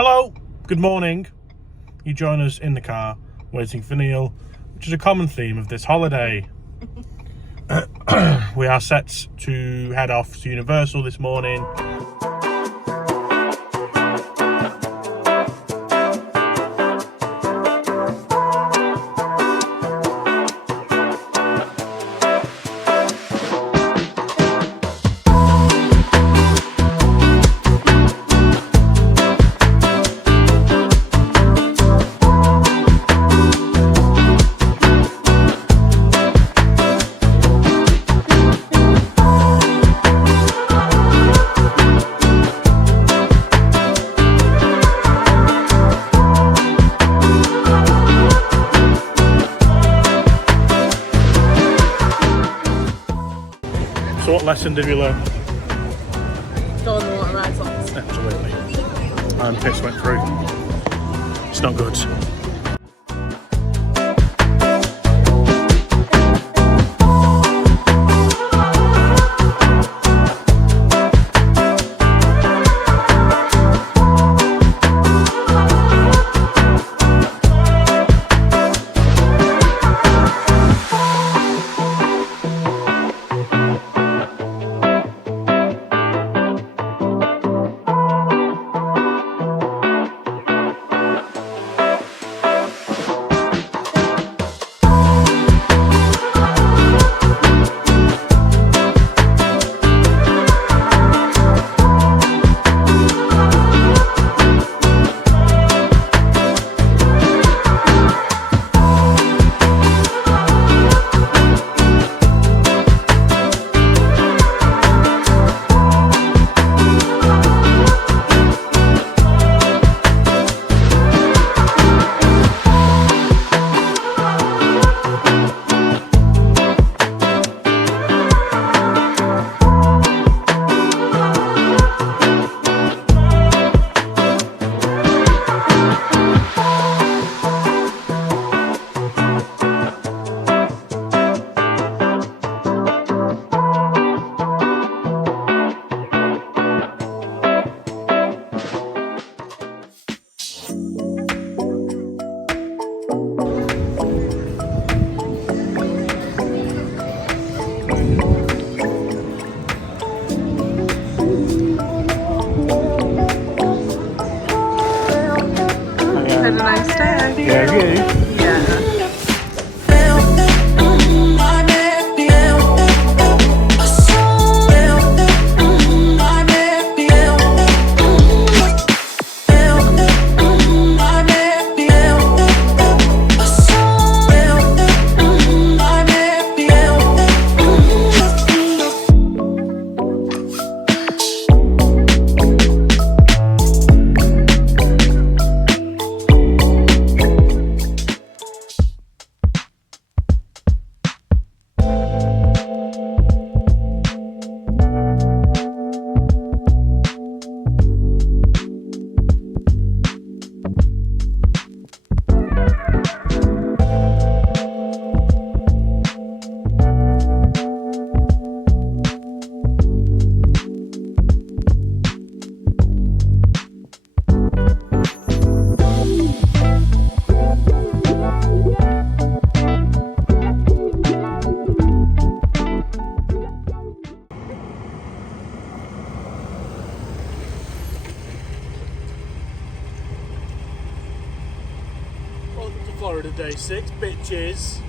Hello, good morning. You join us in the car, waiting for Neil, which is a common theme of this holiday. We are set to head off to Universal this morning. So what lesson did we learn? Don't know what rides on. Absolutely. And piss went through. It's not good. Had a nice day. Yeah, you. Yeah. Welcome to Florida Day 6, bitches.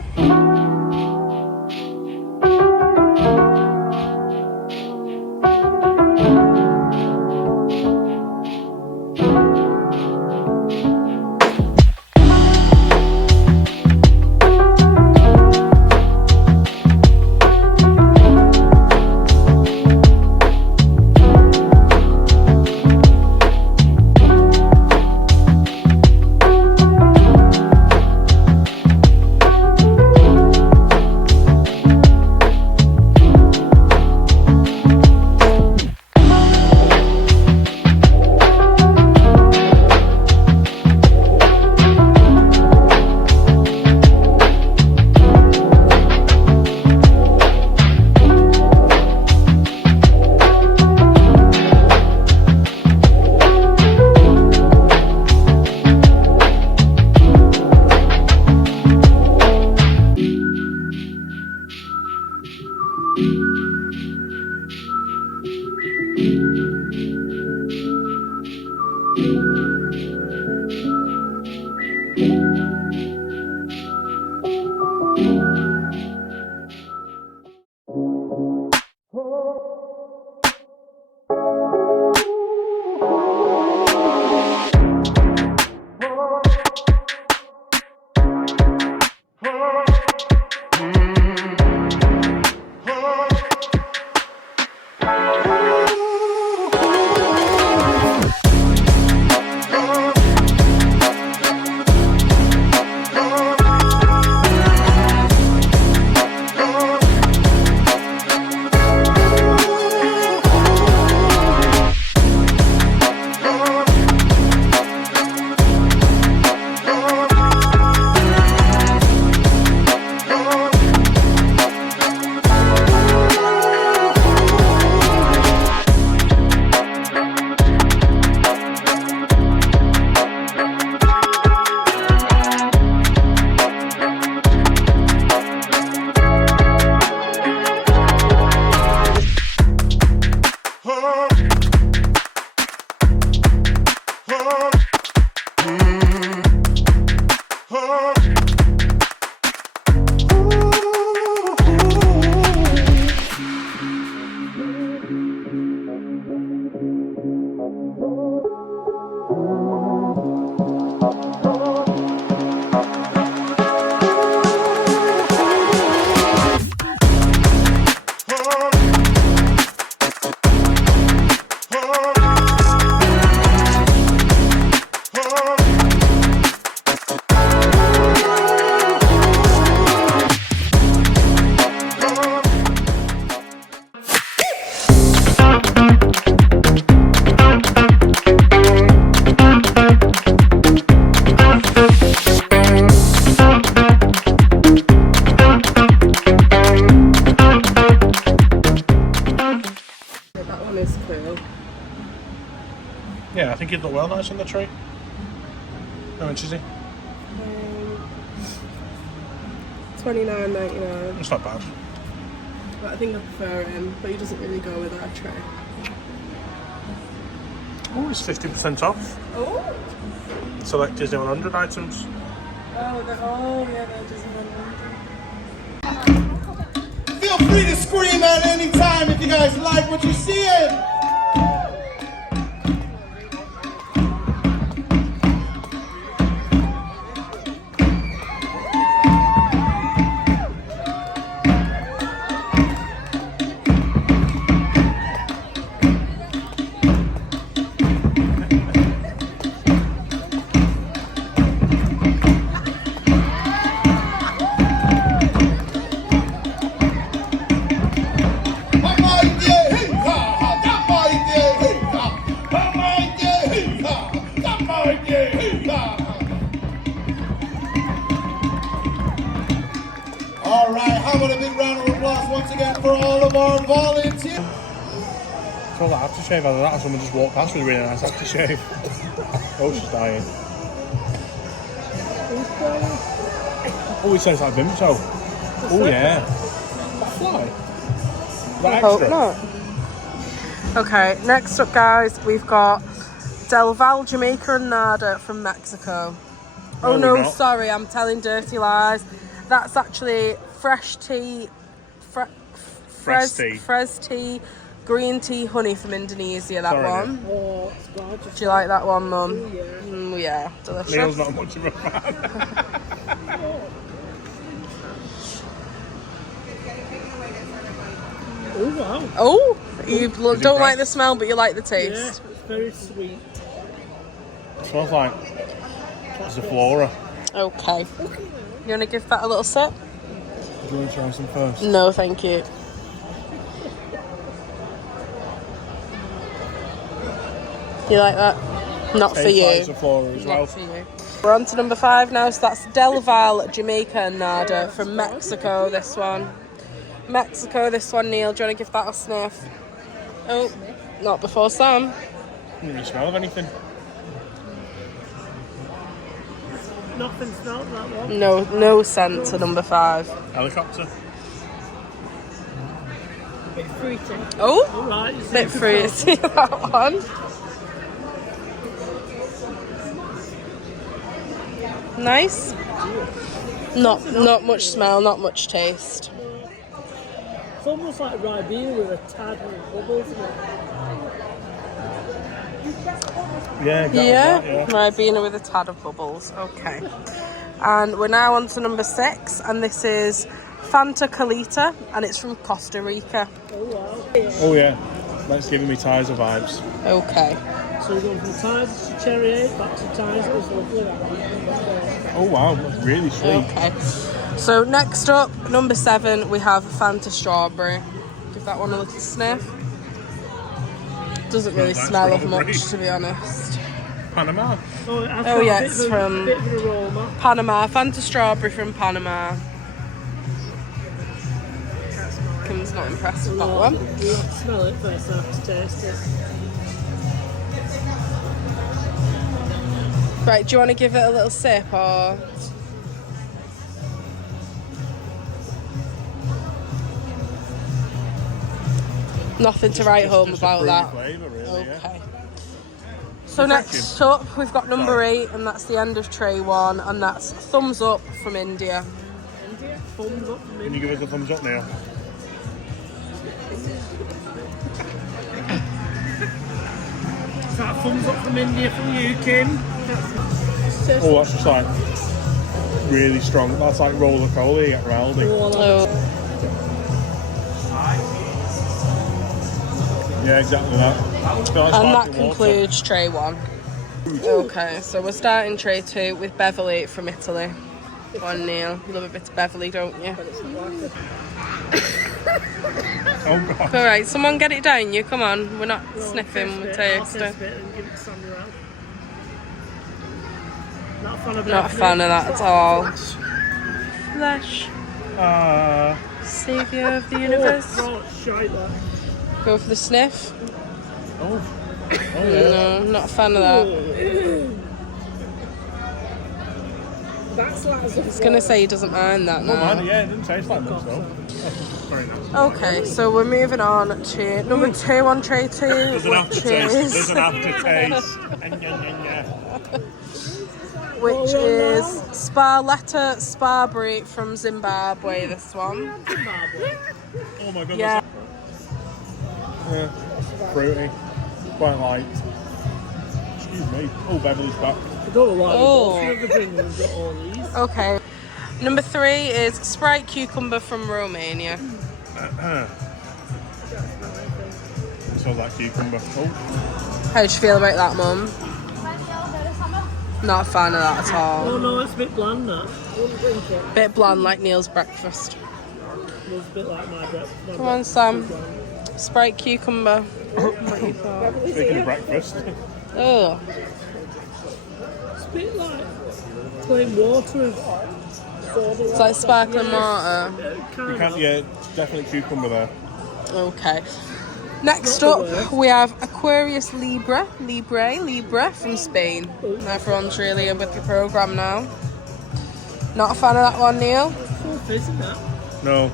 Yeah, I think he'd look well nice on the tree. How much is he? $29.99. It's not bad. But I think I prefer him, but he doesn't really go with our tray. Oh, it's 50% off. Oh! Select Disney 100 items. Oh, yeah, they're Disney 100. Feel free to scream at any time if you guys like what you're seeing. All right, how about a big round of applause once again for all of our volunteers? It's all that aftershave out of that, and someone just walked past with a really nice aftershave. Oh, she's dying. Oh, it says like Vimto. Oh, yeah. That fly? That I hope extra? not. Okay, next up, guys, we've got Del Val, Jamaica and Nada from Mexico. Oh No, we're no, not. sorry, I'm telling dirty lies. That's actually fresh tea, Fresh tea. Frez tea, green tea, honey from Indonesia, that Sorry, one. Oh, it's gorgeous. Do you like that one, Mum? Oh, yeah. Yeah, delicious. Neil's not much of a fan. Oh, wow. Oh, you don't impressed? like the smell, but you like the Yeah, taste. it's very sweet. It smells like Zaflora. Okay. You want to give that a little sip? Do you want to try some first? No, thank you. You like that? Not for you. Tastes like Zaflora as well. Not for you. We're on to number 5 now, so that's Del Val, Jamaica and Nada from Mexico, this one. Mexico, this one, Neil. Do you want to give that a sniff? Oh, not before Sam. Didn't really smell of anything. Nothing smelled that one. No scent to number 5. Helicopter. A bit fruity. Oh, All right. bit fruity, that one. Nice. Not much smell, not much taste. It's almost like Ribena with a tad of bubbles in it. Yeah, exactly Yeah, that, yeah. Ribena with a tad of bubbles. Okay. And we're now on to number 6, and this is Fanta Calita, and it's from Costa Rica. Oh wow. Oh yeah, that's giving me Tizer vibes. Okay. So we're going from Tizer to Cherry 8, back to Tizer. It's lovely that one. Oh wow, that's really sweet. Okay. So next up, number 7, we have Fanta Strawberry. Give that one a little sniff. Doesn't really Smells like smell of strawberry. much, to be honest. Panama. Oh, it has Oh got yeah, a bit it's of a, from bit of an aroma. Panama. Fanta Strawberry from Panama. Kim's not impressed with that one. You have to smell it first, I have to taste it. Right, do you want to give it a little sip or? Nothing to write home Just about a fruity that. flavour, really, yeah. Okay. So next up, we've got number 8, and that's the end of tray 1, and that's Thumbs Up from India. India, thumbs up from Can you India. give us a thumbs up, Neil? Is that a thumbs up from India from you, Kim? Oh, that's just like really strong. That's like roller cola you get from Aldi. Oh. Yeah, exactly that. It's like And that sparkling water. concludes tray 1. Okay, so we're starting tray 2 with Beverly from Italy. Go on, Neil. You love a bit of Beverly, don't you? Oh god. Alright, someone get it down you. Come on. We're not sniffing, we're I'll tasting. taste it and give it to Samuel. Not a fan of Not a fan of that at all. Flesh. Ah. Saviour of the universe. Oh, shite that. Go for the sniff. Oh. Oh yeah. No, not a fan of that. That's like as I was going to say he doesn't mind that Oh now. man, yeah, it didn't taste like much though. Very nice. Okay, so we're moving on to number 2 on tray 2, Doesn't have to which taste. is Doesn't have to taste. which is Sparletta Sparberry from Zimbabwe. This one. Oh my goodness. Yeah. Yeah. Fruity. Quite light. Excuse me. Oh, Beverly's back. I don't know why Oh. we've got all these. Okay. Number 3 is Sprite Cucumber from Romania. Smells like cucumber. Oh. How do you feel about that, Mum? Not a fan of that at Oh all. no, it's a bit bland that. I wouldn't drink it. Bit bland like Neil's breakfast. It was a bit like my breath. Come on, Sam. Sprite Cucumber. What you thought? Speaking of breakfast. Oh. It's a bit like plain water and soda. It's like sparkling water. You can't, yeah, definitely cucumber there. Okay. Next up, we have Aquarius Libra from Spain. Everyone's really in with the programme now. Not a fan of that one, Neil? So fizzy that. No.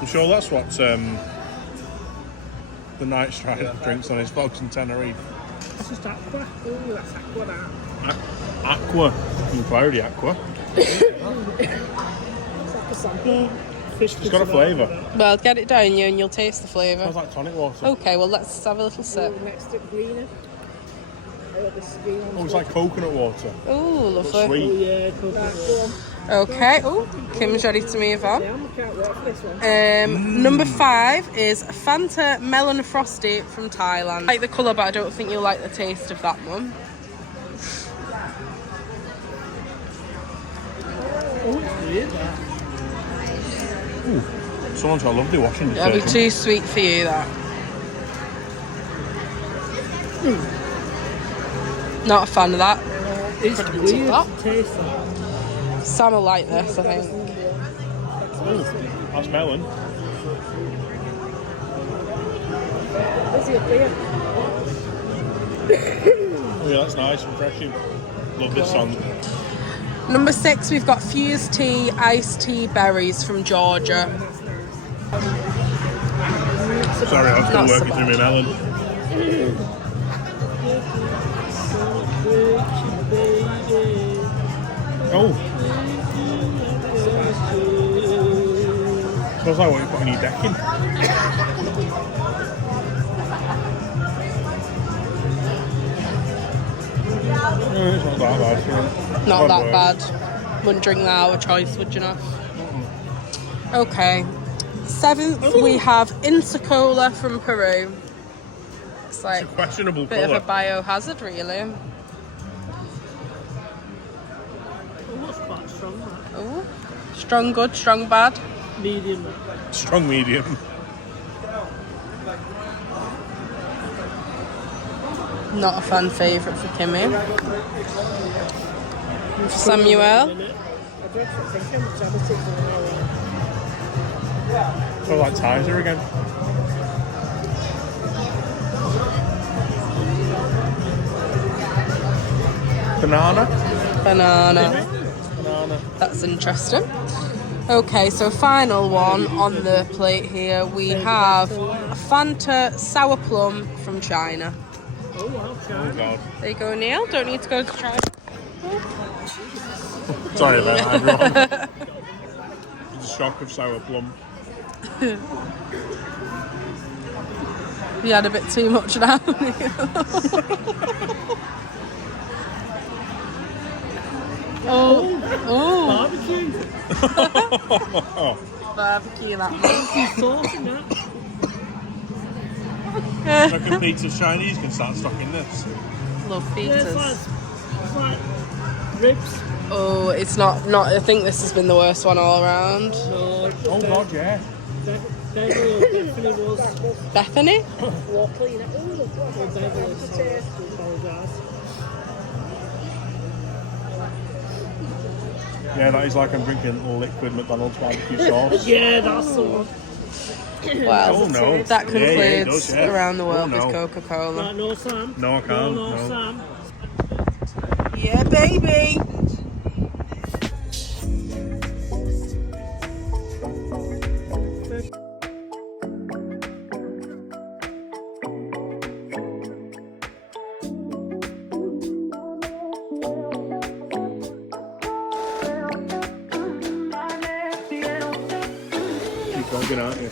I'm sure that's what the Night Strider drinks on his box in Tenerife. It's just aqua. Oh, that's aqua that. Aqua. Inquiry aqua. It's like a sample. Fish It's got a flavour. Well, get it down you and you'll taste the flavour. Smells like tonic water. Okay, well let's have a little sip. Next to greener. I got this green one. Oh, it's like coconut water. Ooh, But lovely. Oh sweet. yeah, coconut. Okay, oh, Kim's ready to move on. Yeah, I can't wait for this one. Number 5 is Fanta Melon Frosty from Thailand. I like the colour, but I don't think you'll like the taste of that one. Oh, it's weird that. Someone's got a lovely washing It'll be detergent. too sweet for you, that. Not a fan of that. It's Couldn't weird take that. to taste that. Sam will like this, I think. That's melon. Oh yeah, that's nice, refreshing. Love this song. Number 6, we've got Fused Tea Iced Tea Berries from Georgia. Sorry, I was still Not so working through my melon. Oh, Oh, Smells like what you put on your decking. It's not that bad. Not that bad. Wouldn't drink that our choice, would you not? Okay. 7th, we have Insacola from Peru. It's like It's a questionable a bit colour. of a biohazard, really. Oh, that's quite strong, that. Oh, strong good, strong bad. Medium. Strong medium. Not a fan favourite for Kimmy. Samuel. So like Tizer again. Banana. Banana. Banana. That's interesting. Okay, so final one on the plate here. We have a Fanta Sour Plum from China. Oh, wow, Oh China. god. There you go, Neil. Don't need to go to China. Sorry about that, everyone. It's a shock of sour plum. You had a bit too much now. Oh, Barbecue. barbecue that Sauce in that. I reckon Pizza's Chinese can start stocking this. Love Yeah, it's pizzas. like ribs. Oh, it's not. I think this has been the worst one all around. No, Oh god, yeah. definitely was. Bethany? Yeah, that is like I'm drinking liquid McDonald's barbecue sauce. Yeah, that's the one. Well, Oh, no. that Yeah, yeah, it concludes does, yeah. Around the World Oh, no. with Coca-Cola. Right, no Sam. No, I can't. No, No. Sam. Yeah, baby. Keep going, aren't you?